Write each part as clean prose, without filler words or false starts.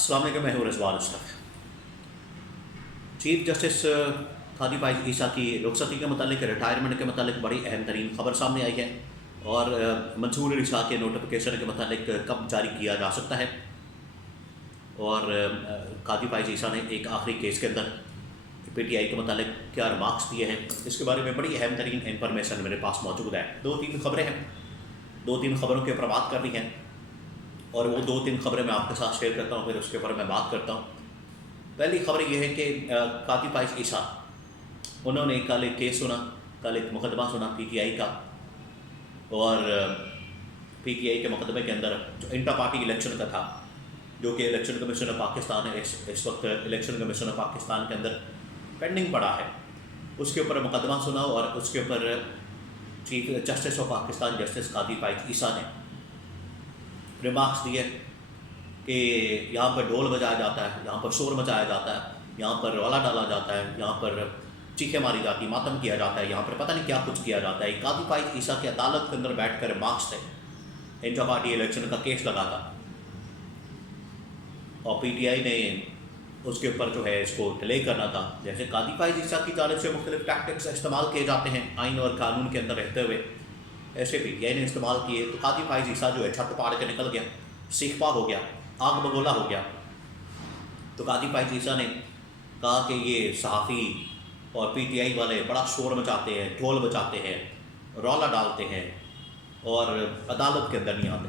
السلام علیکم، میں ہوں رضوان اشرف۔ چیف جسٹس قاضی فائز عیسیٰ کی رخصتی کے متعلق، ریٹائرمنٹ کے متعلق بڑی اہم ترین خبر سامنے آئی ہے، اور منصور علی شاہ کے نوٹیفیکیشن کے متعلق کب جاری کیا جا سکتا ہے، اور قاضی فائز عیسیٰ نے ایک آخری کیس کے اندر پی ٹی آئی کے متعلق کیا ریمارکس دیے ہیں، اس کے بارے میں بڑی اہم ترین انفارمیشن میرے پاس موجود ہے۔ 2-3 خبریں ہیں، 2-3 خبروں کے اوپر بات کرنی ہے، اور وہ 2-3 خبریں میں آپ کے ساتھ شیئر کرتا ہوں، پھر اس کے اوپر میں بات کرتا ہوں۔ پہلی خبر یہ ہے کہ قاضی فائز عیسیٰ انہوں نے کل ایک کیس سنا، کل ایک مقدمہ سنا پی ٹی آئی کا، اور پی ٹی آئی کے مقدمے کے اندر جو انٹر پارٹی الیکشن کا تھا، جو کہ الیکشن کمیشن آف پاکستان ہے، اس وقت الیکشن کمیشن آف پاکستان کے اندر پینڈنگ پڑا ہے، اس کے اوپر مقدمہ سنا، اور اس کے اوپر chief justice of Pakistan justice قاضی فائز عیسیٰ نے ریمارکس دیے کہ یہاں پر ڈھول بجایا جاتا ہے، یہاں پر شور مچایا جاتا ہے، یہاں پر رولا ڈالا جاتا ہے، یہاں پر چیخیں ماری جاتی، ماتم کیا جاتا ہے، یہاں پر پتہ نہیں کیا کچھ کیا جاتا ہے۔ قاضی فائز عیسیٰ کی عدالت کے اندر بیٹھ کر ریمارکس تھے، انٹر پارٹی الیکشن کا کیس لگا تھا، اور پی ٹی آئی نے اس کے اوپر جو ہے اس کو ڈیلے کرنا تھا۔ جیسے قاضی فائز عیسیٰ کی جانب سے مختلف ٹیکٹکس استعمال کیے جاتے ہیں آئین اور قانون کے اندر رہتے ہوئے، ایسے پی ٹی آئی نے استعمال کیے، تو قاضی فائز عیسیٰ جو ہے چھت پاڑ کے نکل گیا، سیخ پا ہو گیا، آگ بگولا ہو گیا۔ تو قاضی فائز عیسیٰ نے کہا کہ یہ صحافی اور پی ٹی آئی والے بڑا شور مچاتے ہیں، ڈھول بجاتے ہیں، رولا ڈالتے ہیں، اور عدالت کے اندر نہیں آتے،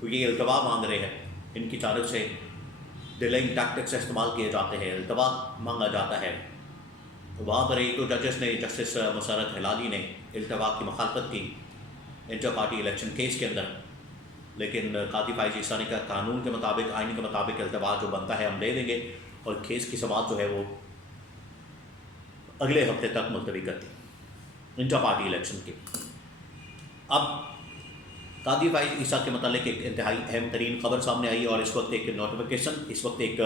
تو یہ التوا مانگ رہے ہیں، ان کی جانب سے ڈیلنگ ٹیکٹکس استعمال کیے جاتے ہیں، التوا مانگا جاتا ہے۔ وہاں پر ایک تو ججز نے، جسٹس مسرت ہلالی نے التوا کی مخالفت کی انٹر پارٹی الیکشن کیس کے اندر، لیکن قاضی فائز عیسیٰ نے کہا قانون کے مطابق، آئین کے مطابق التوا جو بنتا ہے ہم لے دیں گے، اور کیس کی سماعت جو ہے وہ اگلے ہفتے تک ملتوی کر دی انٹر پارٹی الیکشن کی۔ اب قاضی فائز عیسیٰ کے متعلق ایک انتہائی اہم ترین خبر سامنے آئی، اور اس وقت ایک نوٹیفیکیشن، اس وقت ایک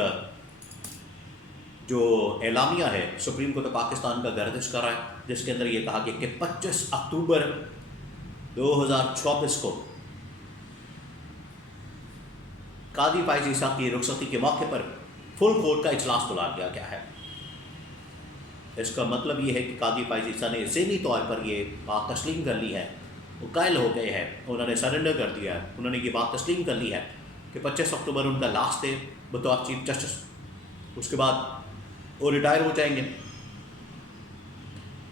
جو اعلامیہ ہے سپریم کورٹ پاکستان کا گردش کر رہا ہے، جس کے اندر یہ کہا گیا کہ 25 اکتوبر 2024 کو قاضی فائز عیسیٰ کی رخصتی کے موقع پر فل کورٹ کا اجلاس بلا دیا گیا ہے۔ اس کا مطلب یہ ہے کہ قاضی فائز عیسیٰ نے ذہنی طور پر یہ بات تسلیم کر لی ہے، وہ قائل ہو گئے ہیں، انہوں نے سرنڈر کر دیا ہے، انہوں نے یہ بات تسلیم کر لی ہے کہ 25 اکتوبر ان کا لاسٹ ڈے بطور چیف جسٹس، اس کے بعد وہ ریٹائر ہو جائیں گے،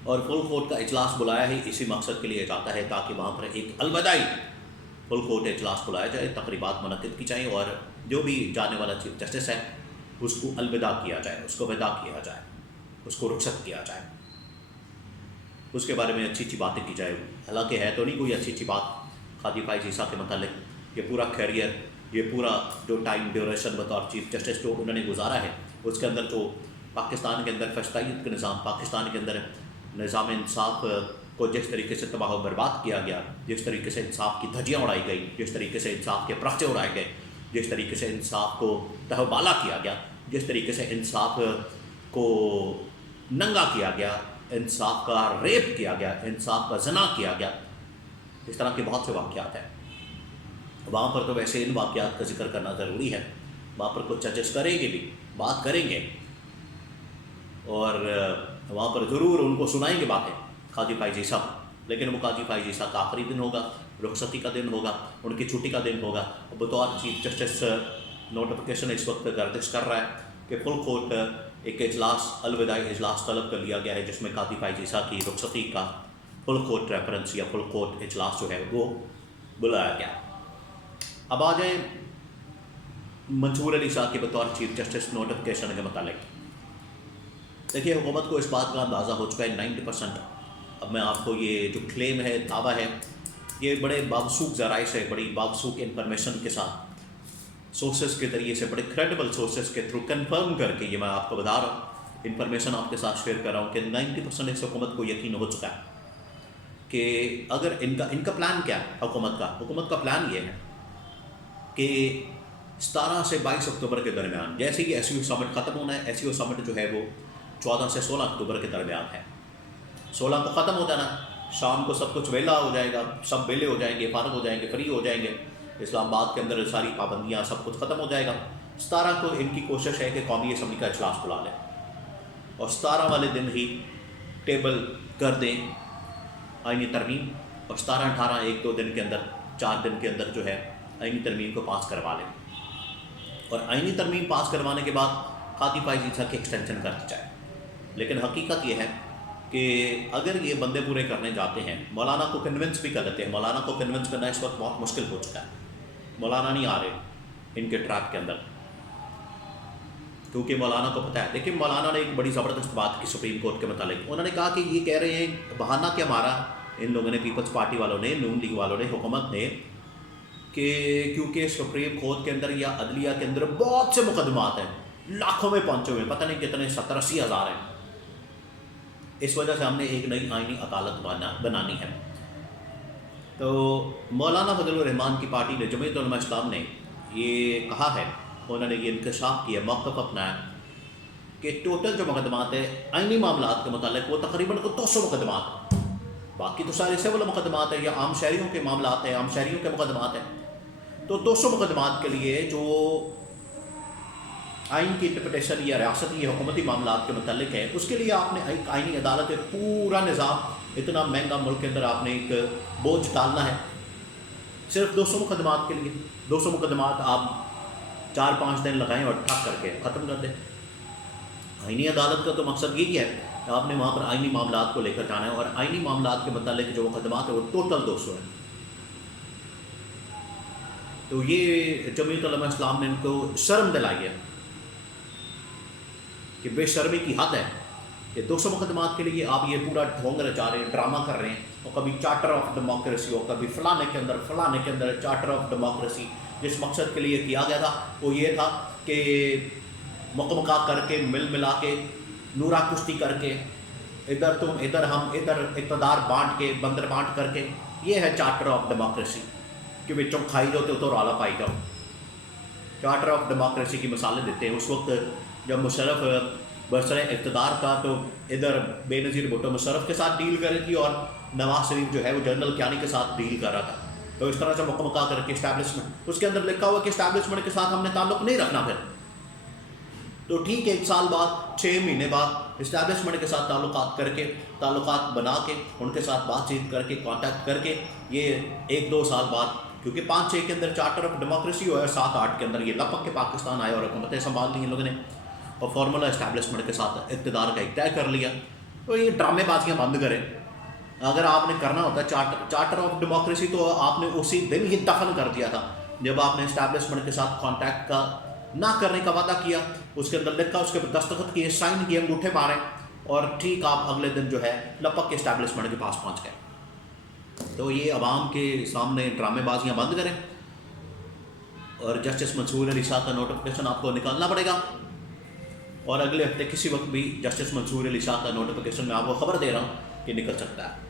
اور فل کورٹ کا اجلاس بلایا ہی اسی مقصد کے لیے جاتا ہے، تاکہ وہاں پر ایک الوداعی فل کورٹ اجلاس بلایا جائے، تقریبات منعقد کی جائیں، اور جو بھی جانے والا چیف جسٹس ہے اس کو الوداع کیا جائے، اس کو ودا کیا جائے، اس کو رخصت کیا جائے، اس کے بارے میں اچھی اچھی باتیں کی جائے۔ حالانکہ ہے تو نہیں کوئی اچھی بات قاضی فائز عیسیٰ کے متعلق، یہ پورا کیریئر، یہ پورا جو ٹائم ڈیوریشن بطور چیف جسٹس جو انہوں نے گزارا ہے، اس کے اندر جو پاکستان کے اندر فسطائیت کا نظام، پاکستان کے اندر نظام انصاف کو جس طریقے سے تباہ و برباد کیا گیا، جس طریقے سے انصاف کی دھجیاں اڑائی گئی، جس طریقے سے انصاف کے پرچے اڑائے گئے، جس طریقے سے انصاف کو تہوبالا کیا گیا، جس طریقے سے انصاف کو ننگا کیا گیا، انصاف کا ریپ کیا گیا، انصاف کا زنا کیا گیا، اس طرح کے بہت سے واقعات ہیں۔ وہاں پر تو ویسے ان واقعات کا ذکر کرنا ضروری ہے، وہاں پر کچھ ججز کریں گے بھی، بات کریں گے، اور وہاں پر ضرور ان کو سنائیں گے باتیں قاضی فائز عیسیٰ، لیکن وہ قاضی فائز عیسیٰ کا آخری دن ہوگا، رخصتی کا دن ہوگا، ان کی چھٹی کا دن ہوگا۔ بطور چیف جسٹس نوٹیفیکیشن اس وقت گردش کر رہا ہے کہ فل کورٹ ایک اجلاس، الوداعی اجلاس طلب کر لیا گیا ہے، جس میں قاضی فائز عیسیٰ کی رخصتی کا فل کورٹ ریفرنس یا فل کورٹ اجلاس جو ہے وہ بلایا گیا۔ اب آ جائیں منصور علی شاہ کے بطور چیف جسٹس نوٹیفیکیشن کے متعلق۔ دیکھیے، حکومت کو اس بات کا اندازہ ہو چکا ہے 90%۔ اب میں آپ کو یہ جو کلیم ہے، دعویٰ ہے، یہ بڑے موثوق ذرائع سے، بڑی موثوق انفارمیشن کے ساتھ، سورسز کے ذریعے سے، بڑے کریڈیبل سورسز کے تھرو کنفرم کر کے یہ میں آپ کو بتا رہا ہوں، انفارمیشن آپ کے ساتھ شیئر کر رہا ہوں کہ 90% اس حکومت کو یقین ہو چکا ہے کہ اگر ان کا پلان کیا ہے، حکومت کا پلان یہ ہے کہ 17 سے 22 اکتوبر کے درمیان، جیسے ہی ایس یو سمٹ ختم ہونا ہے، ایس یو سمٹ جو ہے وہ 14 سے 16 اکتوبر کے درمیان ہے۔ 16 کو ختم ہو جانا، شام کو سب کچھ ویلا ہو جائے گا، سب ویلے ہو جائیں گے، فارغ ہو جائیں گے، فری ہو جائیں گے، اسلام آباد کے اندر ساری پابندیاں، سب کچھ ختم ہو جائے گا۔ 17 کو ان کی کوشش ہے کہ قومی اسمبلی کا اجلاس بلا لیں اور 17 والے دن ہی ٹیبل کر دیں آئینی ترمیم، اور 17-18 1-2 دن کے اندر 4 دن کے اندر جو ہے آئینی ترمیم کو پاس کروا لیں، اور آئینی ترمیم پاس کروانے کے بعد خاطی پائی جیسا کی ایکسٹینشن کر دی جائے۔ لیکن حقیقت یہ ہے کہ اگر یہ بندے پورے کرنے جاتے ہیں، مولانا کو کنونس بھی کر لیتے ہیں، مولانا کو کنونس کرنا اس وقت بہت مشکل ہو چکا ہے، مولانا نہیں آ رہے ان کے ٹریپ کے اندر، کیونکہ مولانا کو پتہ ہے۔ لیکن مولانا نے ایک بڑی زبردست بات کی سپریم کورٹ کے متعلق، انہوں نے کہا کہ یہ کہہ رہے ہیں بہانہ کیا مارا ان لوگوں نے، پیپلز پارٹی والوں نے، نون لیگ والوں نے، حکومت نے، کہ کیونکہ سپریم کورٹ کے اندر یا عدلیہ کے اندر بہت سے مقدمات ہیں، لاکھوں میں پہنچے ہوئے، پتہ نہیں کتنے 70-80 ہزار ہیں، اس وجہ سے ہم نے ایک نئی آئینی عدالت بنانی ہے۔ تو مولانا فضل الرحمان کی پارٹی نے، جمعیت علماء اسلام نے یہ کہا ہے، انہوں نے یہ انکشاف کیا، موقف اپنایا کہ ٹوٹل جو مقدمات ہیں آئینی معاملات کے متعلق وہ تقریباً 200 مقدمات ہیں، باقی تو سارے سول مقدمات ہیں یا عام شہریوں کے معاملات ہیں، عام شہریوں کے مقدمات ہیں۔ تو 200 مقدمات کے لیے جو آئین کی انٹرپریٹیشن یا ریاستی یا حکومتی معاملات کے متعلق ہے، اس کے لیے آپ نے ایک آئینی عدالت، ایک پورا نظام، اتنا مہنگا ملک کے اندر آپ نے ایک بوجھ ڈالنا ہے صرف 200 مقدمات کے لیے۔ 200 مقدمات آپ 4-5 دن لگائیں اور ٹھپ کر کے ختم کر دیں۔ آئینی عدالت کا تو مقصد یہی ہے کہ آپ نے وہاں پر آئینی معاملات کو لے کر جانا ہے، اور آئینی معاملات کے متعلق جو مقدمات ہیں وہ ٹوٹل 200 ہیں۔ تو یہ جمعیت علماء اسلام نے ان کو شرم دلائی ہے کہ بے شرمی کی حد ہے کہ 200 مقدمات کے لیے آپ یہ پورا ڈھونگ رچا رہے ہیں، ڈرامہ کر رہے ہیں، اور کبھی چارٹر آف ڈیموکریسی ہو، کبھی فلانے کے اندر چارٹر آف ڈیموکریسی، جس مقصد کے لیے کیا گیا تھا وہ یہ تھا کہ مکمکا کر کے، مل ملا کے، نورا کشتی کر کے، ادھر تم ادھر ہم ادھر، اقتدار بانٹ کے، بندر بانٹ کر کے، یہ ہے چارٹر آف ڈیموکریسی کہ بچوں کھائی جو تو رالا پائی جاؤ۔ چارٹر آف ڈیموکریسی کی مثالیں دیتے ہیں۔ اس وقت جب مشرف برسر اقتدار تھا تو ادھر بے نظیر بھٹو مشرف کے ساتھ ڈیل کر رہی تھی، اور نواز شریف جو ہے وہ جنرل کیانی کے ساتھ ڈیل کر رہا تھا۔ تو اس طرح سے مکمکا کر کے اسٹیبلشمنٹ، اس کے اندر لکھا ہوا کہ اسٹیبلشمنٹ کے ساتھ ہم نے تعلق نہیں رکھنا پھر۔ تو ٹھیک ہے، 1 سال بعد، 6 مہینے بعد اسٹیبلشمنٹ کے ساتھ تعلقات بنا کے، ان کے ساتھ بات چیت کر کے، کانٹیکٹ کر کے، یہ 1-2 سال بعد، کیونکہ 5-6 کے اندر چارٹر آف ڈیموکریسی ہوا ہے، 7-8 کے اندر یہ لپک کے پاکستان آئے اور حکومتیں سنبھال لی ان لوگوں نے، اور فارمولا اسٹیبلشمنٹ کے ساتھ اقتدار کا ایک طے کر لیا۔ تو یہ ڈرامے بازیاں بند کریں۔ اگر آپ نے کرنا ہوتا ہے چارٹر آف ڈیموکریسی تو آپ نے اسی دن ہی دفن کر دیا تھا جب آپ نے اسٹیبلشمنٹ کے ساتھ کانٹیکٹ کا نہ کرنے کا وعدہ کیا، اس کے اندر لکھا، اس کے پر دستخط کیے، سائن کیے، انگوٹھے مارے، اور ٹھیک آپ اگلے دن جو ہے لپک کے اسٹیبلشمنٹ کے پاس پہنچ گئے۔ تو یہ عوام کے سامنے ڈرامے بازیاں بند کریں، اور جسٹس منصور علی شاہ کا نوٹیفکیشن آپ کو نکالنا پڑے گا، اور اگلے ہفتے کسی وقت بھی جسٹس منصور علی شاہ کا نوٹیفکیشن میں آپ کو خبر دے رہا ہوں کہ نکل سکتا ہے۔